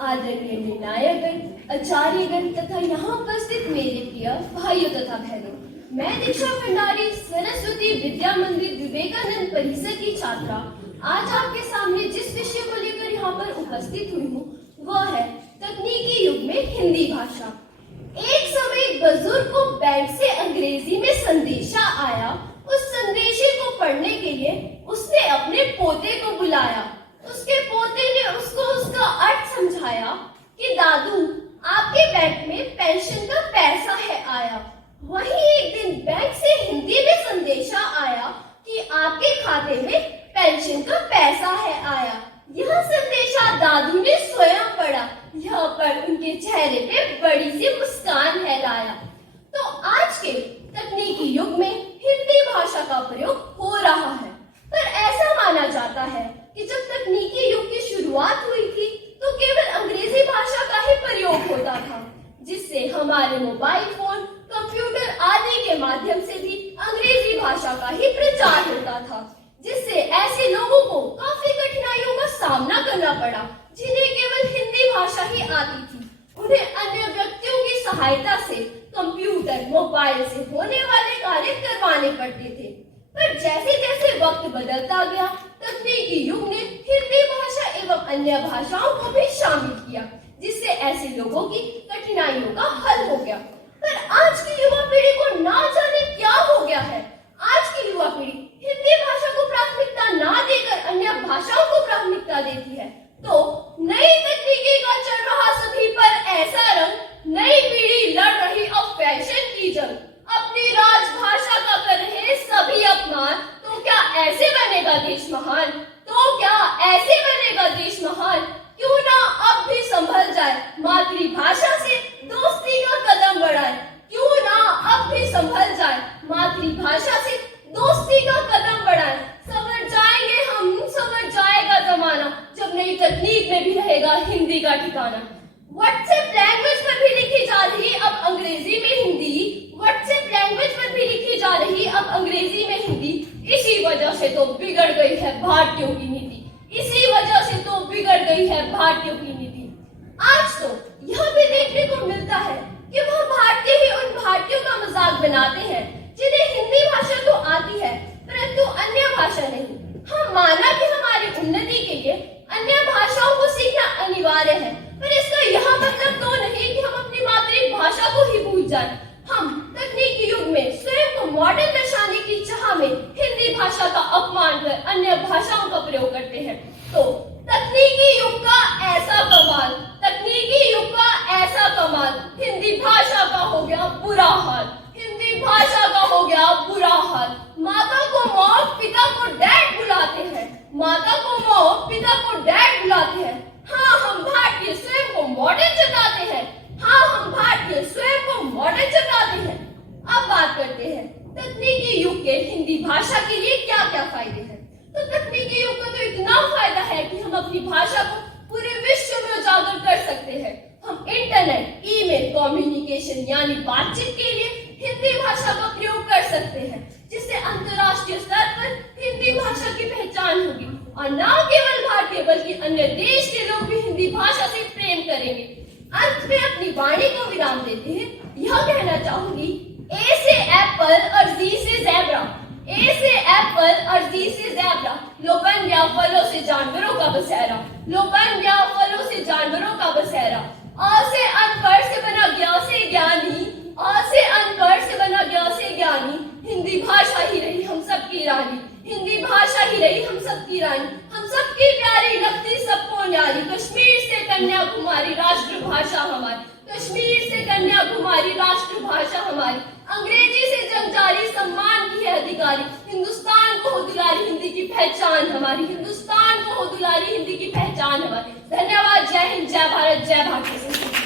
आदरणीय निर्णायकगण, आचार्यगण तथा यहाँ उपस्थित मेरे प्रिय भाइयों तथा बहनों, मैं दीक्षा भंडारी सरस्वती विद्या मंदिर विवेकानंद परिसर की छात्रा आज आपके सामने जिस विषय को लेकर यहाँ पर उपस्थित हुई हूँ वह है तकनीकी युग में हिंदी भाषा। एक समय एक बुजुर्ग को बैंक से अंग्रेजी में संदेशा आया। उस संदेशे को पढ़ने के लिए उसने अपने पोते को बुलाया। उसके पोते ने उसको उसका अर्थ समझाया कि दादू, आपके बैंक में पेंशन का पैसा है आया। वहीं एक दिन बैंक से हिंदी में संदेशा आया कि आपके खाते में पेंशन का पैसा है आया। यह संदेशा दादू ने स्वयं पढ़ा। यह पर उनके चेहरे पे बड़ी सी मुस्कान फैलाया। तो आज के तकनीकी युग में हिंदी भाषा का प्रयोग हो रहा है, पर ऐसा माना जाता है कि जब तकनीकी युग की शुरुआत हुई थी तो केवल अंग्रेजी भाषा का ही प्रयोग होता था, जिससे हमारे मोबाइल फोन, कंप्यूटर आदि के माध्यम से भी अंग्रेजी भाषा का ही प्रचार होता था, जिससे ऐसे लोगों को काफी कठिनाइयों का सामना करना पड़ा जिन्हें केवल हिंदी भाषा ही आती थी। उन्हें अन्य व्यक्तियों की सहायता से कंप्यूटर, मोबाइल से होने वाले कार्य करवाने पड़ते थे। पर जैसे जैसे वक्त बदलता गया, तकनीकी युग ने हिंदी भाषा एवं अन्य भाषाओं को भी शामिल किया, जिससे ऐसे लोगों की कठिनाइयों का हल हो गया। पर आज की युवा पीढ़ी को ना जाने क्या हो गया है। आज की युवा पीढ़ी हिंदी भाषा को प्राथमिकता ना देकर अन्य भाषाओं को प्राथमिकता देती है। तो नई तकनीकी का चल रहा सभी पर ऐसा रंग, नई पीढ़ी लड़ रही अब फैशन की जंग। अपनी राजभाषा का कर रहे सभी अपमान, तो क्या ऐसे बनेगा देश महान? तो क्या ऐसे बनेगा देश महान? क्यों ना अब भी संभल जाए, मातृभाषा से दोस्ती का कदम बढ़ाए। क्यों ना अब भी संभल जाए, मातृभाषा से दोस्ती का कदम बढ़ाए। संवर जाएंगे हम, संवर जाएगा जमाना, जब नई तकनीक में भी रहेगा हिंदी का ठिकाना। व्हाट्सएप लैंग्वेज पर भी लिखी जा रही अब अंग्रेजी में हिंदी। व्हाट्सएप लैंग्वेज पर भी लिखी जा रही अब अंग्रेजी में हिंदी। इसी वजह से तो बिगड़ गई है भारतीयों की नीति। इसी वजह से तो बिगड़ गई है भारतीयों की नीति। आज तो यह भी देखने को मिलता है कि वह भारतीय ही उन भारतीयों का मजाक बनाते हैं जिन्हें हिंदी भाषा तो आती है परंतु अन्य भाषा नहीं। हम माना कि हमारी उन्नति के लिए अन्य भाषाओं को सीखना अनिवार्य है, पर इसका यह मतलब तो नहीं कि हम अपनी मातृभाषा को ही भूल जाएं। हम तकनीकी युग में स्वयं को मॉडर्न दर्शाने की चाह में हिंदी भाषा का अपमान कर अन्य भाषाओं का प्रयोग करते हैं। तो तकनीकी युग का ऐसा कमाल, तकनीकी युग का ऐसा कमाल, हिंदी भाषा का हो गया बुरा हाल। हिंदी भाषा का हो गया बुरा हाल। माता को मॉम, पिता को डैड बुलाते हैं। माता को मॉम, पिता को डैड बुलाते हैं। हाँ, हम भारतीय स्वयं को मॉडर्न जताते हैं। हाँ, हम भारतीय स्वयं को मॉडर्न जताते हैं। अब बात करते हैं तकनीकी युग के हिंदी भाषा के लिए क्या क्या फायदे हैं। तो तकनीकी युग का तो इतना फायदा है कि हम अपनी भाषा को पूरे विश्व में उजागर कर सकते हैं। हम इंटरनेट, ईमेल, कम्युनिकेशन यानी बातचीत के लिए हिंदी भाषा का प्रयोग कर सकते हैं, जिससे अंतर्राष्ट्रीय स्तर पर हिंदी भाषा की पहचान होगी और न केवल भारतीय बल्कि अन्य देश के लोग भी हिंदी भाषा से प्रेम करेंगे। अंत में अपनी वाणी को विराम देते हैं यह कहना चाहूंगी, ए से एप्पल और जी से ज़ेब्रा। ए से एप्पल और जी से ज़ेब्रा। लो बन गया फलों से जानवरों का बसेरा। लो बन गया फलों से जानवरों का बसेरा। अ से अनपढ़ से बना ज्ञ से ज्ञानी। अ से अनपढ़ से बना ज्ञ से ज्ञानी। हिंदी भाषा ही रही हम सबकी रानी। हिंदी भाषा ही रही हम सबकी रानी। हम सबकी प्यारी, लगती सबको न्यारी। कश्मीर से कन्याकुमारी राष्ट्रभाषा हमारी। कश्मीर से कन्याकुमारी राष्ट्रभाषा हमारी। अंग्रेजी से जंग जारी, सम्मान की है अधिकारी। हिंदुस्तान को हो दुलारी, हिंदी की पहचान हमारी। हिंदुस्तान को हो दुलारी, हिंदी की पहचान हमारी। धन्यवाद। जय हिंद, जय भारत, जय भारतीय संस्कृति।